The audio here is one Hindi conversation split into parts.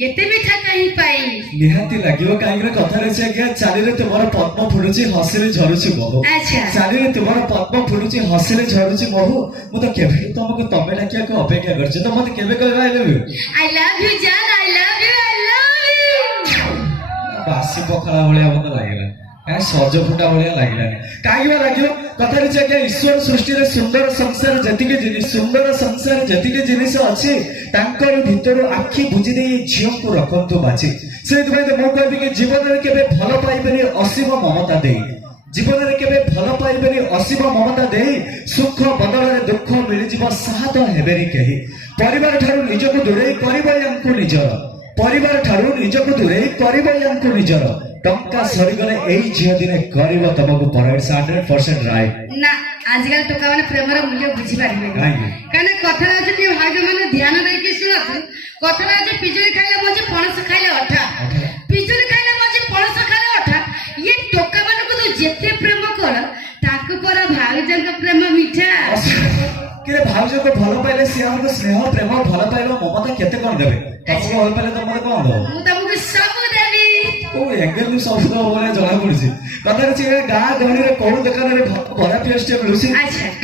एते मिठा कहीं पाई निहाती लागियो काईरे कथा रहछि आज्ञा चालीरे तुमर पद्म फुलुछि हसिले झरुछि महु अच्छा चालीरे तुमर पद्म फुलुछि हसिले झरुछि महु मु तो केबे तुमको तमे डाकिया को अपेक्षा करछि तो मते केबे कहबा आई लव यू जान I love you I love you बासी पखला भलिया मते लागिला काय सज फुटा भलिया लागिला काईवा लागियो कथा रहछि आज्ञा ईश्वर सृष्टि रे सुंदर संसार जतिके जिनिस सुंदर संसार जतिके जिनिस अछि तांकर भितर आखि बुझी दे झियो को रखंतु बाची से भाई मो कहबी कि जीवन रे केबे भल पाइबेनी असीम ममता दे जीवन रे केबे भल पाइबेनी असीम ममता दे सुख बदल रे दुख मिलि जीव साहत हेबेरी केही परिवार ठारू निजको दूरेई करबा यांकु निजर परिवार ठारू निजको दूरेई करबा यांकु निजर टंका सरीगले एई झियो दिने करबा तमको पर 100% राइट ना आजकल टोका माने प्रेमर मूल्य बुझी पारिबे काने कथा अछि कि भाग्य माने ध्यान दे के सुनत कथा अछि पिजुली खाइले मजे पणस खाइले अठा पिजुली खाइले मजे पणस खाइले अठा ये टोका माने को तू जेते प्रेम कर ताको पर भाईजन प्रेम मीठा किरे भाउज को भल पाइले से हमको स्नेह प्रेम भल पाइलो ममता केते कोन देबे तमको भल पाइले तमको कोन दो मु तमको सब देबी ओ एंगल सब दो बोले जणा पड़सी कथा छि गां गहणी रे कोउ दुकान रे बरा पेस्ट मिलुसी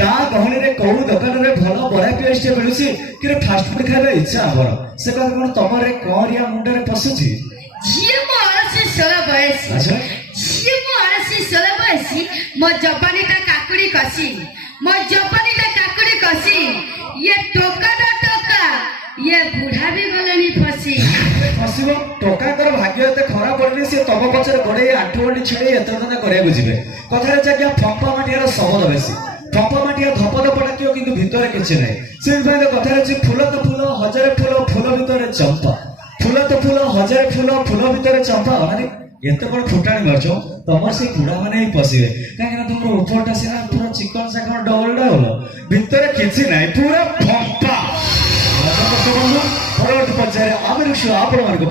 गां गहणी रे कोउ दुकान रे भल बरा पेस्ट मिलुसी किरे फास्ट फूड खाइबा इच्छा हमर से कह कोन तमरे कोरिया मुंडे रे पसुछि झिए मो आसी 16 बयस अच्छा झिए मो आसी 16 बयस मो जवानी ता काकुड़ी कसी मो जवानी ता काकुड़ी कसी ये टोका ये बुढ़ा भी गलनी फसी फसिबो टोका कर भाग्य एते खराब पड़ले से तब पछरे गोडे आठवंडी छिड़े एते तना करे बुझिबे कथारे जाके फंपा माटियार सबद बेसी फंपा माटिया धपद पडाकियो किंतु भितरे किछि नै से भाई कथारे छि फूल तो फूल हजार फूल भितरे चंपा फूल तो फूल हजार फूल भितरे चंपा माने एते बड़ फुटाणी मारछो तमर से गुडा माने ही पसिबे काहे ना तुमरो उपरटा सिना पूरा चिकन साकन डबल भितरे किछि नै पूरा फंपा परवर्ती पर्यायर आमे आपण मार्ग